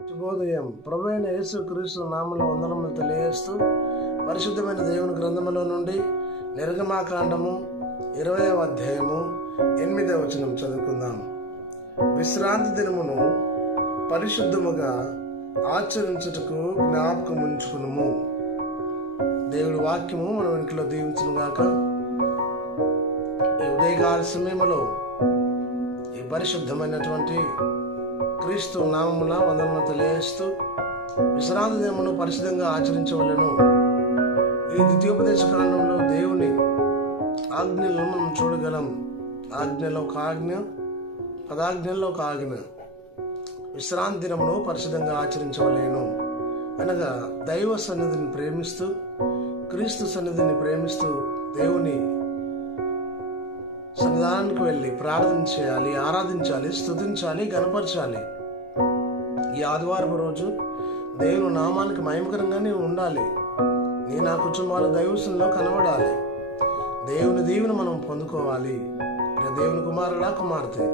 శుభోదయం. ప్రభువైన యేసుక్రీస్తు నామములో వందనములు తెలియజేస్తూ పరిశుద్ధమైన దేవుని గ్రంథములో నుండి నిర్గమాకాండము 20వ అధ్యాయము 8వ వచనం చదువుకుందాం. విశ్రాంతి దినమును పరిశుద్ధముగా ఆచరించుటకు జ్ఞాపకం ఉంచుకునుము. దేవుడి వాక్యము మన వెనుకలో దీవించును గాక. ఈ ఉదయకాల సమయంలో ఈ పరిశుద్ధమైనటువంటి క్రీస్తు నామమున వందనములు తెలియజేస్తూ విశ్రాంతి దినమును పరిశుద్ధంగా ఆచరించవలెను. ఈ ద్వితీయోపదేశ కాండంలో దేవుని ఆజ్ఞలను మనం చూడగలం. ఆజ్ఞలో ఒక ఆజ్ఞ, పదాజ్ఞల్లో ఒక ఆజ్ఞ. విశ్రాంతి దినమును పరిశుద్ధంగా ఆచరించవలేను అనగా దైవ సన్నిధిని ప్రేమిస్తూ, క్రీస్తు సన్నిధిని ప్రేమిస్తూ దేవుని సన్నిధానానికి వెళ్ళి ప్రార్థన చేయాలి, ఆరాధించాలి, స్తుతించాలి, గణపరచాలి. ఈ ఆదివారం రోజు దేవుని నామానికి మహిమకరంగానే ఉండాలి. నీ నా కుటుంబాలు దైవసంలో కనబడాలి. దేవుని దీవెన మనం పొందుకోవాలి. దేవుని కుమారుడా, కుమార్తె,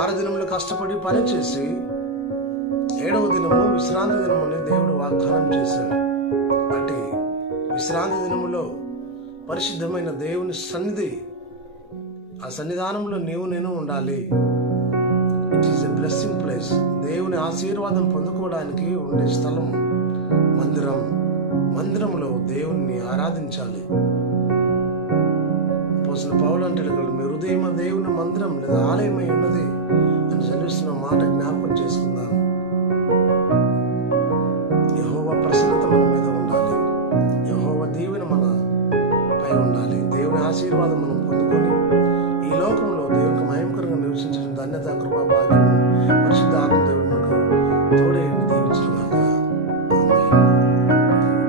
6 దినములు కష్టపడి పని చేసి 7వ దినము విశ్రాంతి దినముని దేవుడు వాగ్దానం చేశాడు. అట్టి విశ్రాంతి దినములో పరిశుద్ధమైన దేవుని సన్నిధి, ఆ సన్నిధానంలో నీవు నేను ఉండాలి. It is a blessing place. దేవుని ఆశీర్వాదం పొందుకోవడానికి ఉండే స్థలం మందిరం. మందిరంలో దేవుణ్ణి ఆరాధించాలి. అపోస్తలుడు పౌలు అంటాడు, మీ హృదయం దేవుని మందిరం లేదా ఆలయమై ఉన్నది అని చదివిస్తున్న మాట జ్ఞాపకం చేసుకుందాం. యెహోవా ప్రసన్నత మన మీద ఉండాలి. యెహోవా దీవెన మన పై ఉండాలి. దేవుని ఆశీర్వాదం మనం పొందుకొని ఈ లోకంలో దేవునికి మహిమకరంగా నివసించిన ధన్యత, కృపా, భాగ్యం పరిశుద్ధ ఆత్మ దేవుడు మనకు తోడే